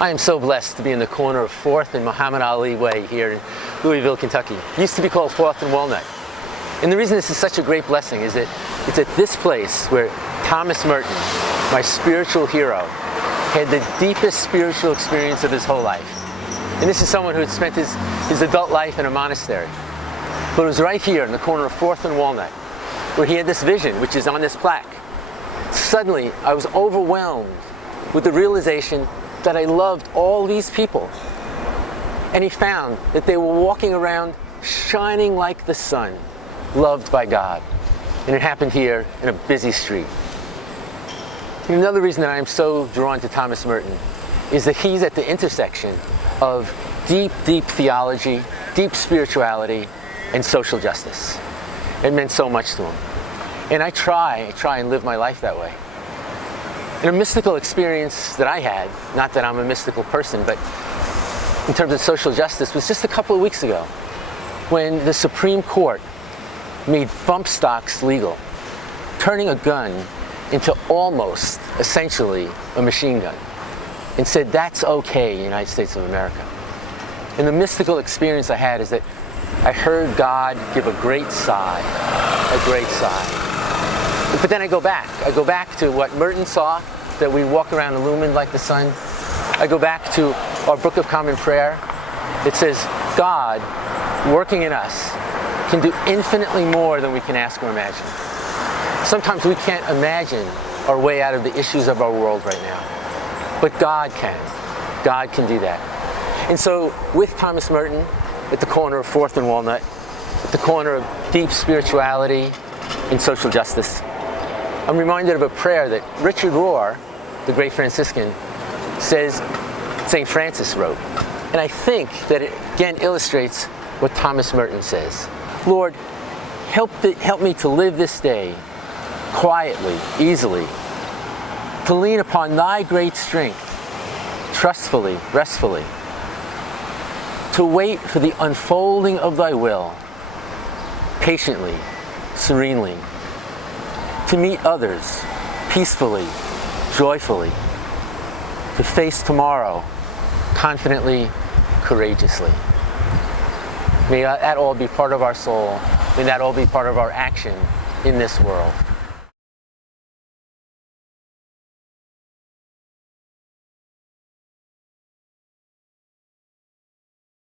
I am so blessed to be in the corner of 4th and Muhammad Ali Way here in Louisville, Kentucky. It used to be called 4th and Walnut. And the reason this is such a great blessing is that it's at this place where Thomas Merton, my spiritual hero, had the deepest spiritual experience of his whole life. And this is someone who had spent his adult life in a monastery. But it was right here in the corner of 4th and Walnut where he had this vision, which is on this plaque. Suddenly, I was overwhelmed with the realization that I loved all these people. And he found that they were walking around shining like the sun, loved by God. And it happened here in a busy street. And another reason that I am so drawn to Thomas Merton is that he's at the intersection of deep, deep theology, deep spirituality, and social justice. It meant so much to him. And I try and live my life that way. And a mystical experience that I had, not that I'm a mystical person, but in terms of social justice, was just a couple of weeks ago when the Supreme Court made bump stocks legal, turning a gun into almost, essentially, a machine gun, and said that's okay in the United States of America. And the mystical experience I had is that I heard God give a great sigh, a great sigh. But then I go back to what Merton saw, that we walk around illumined like the sun. I go back to our Book of Common Prayer. It says, God, working in us, can do infinitely more than we can ask or imagine. Sometimes we can't imagine our way out of the issues of our world right now. But God can. God can do that. And so with Thomas Merton at the corner of 4th and Walnut, at the corner of deep spirituality and social justice, I'm reminded of a prayer that Richard Rohr, the great Franciscan, says St. Francis wrote. And I think that it again illustrates what Thomas Merton says. Lord, help me to live this day quietly, easily, to lean upon thy great strength, trustfully, restfully, to wait for the unfolding of thy will, patiently, serenely, to meet others peacefully, joyfully, to face tomorrow confidently, courageously. May that all be part of our soul. May that all be part of our action in this world.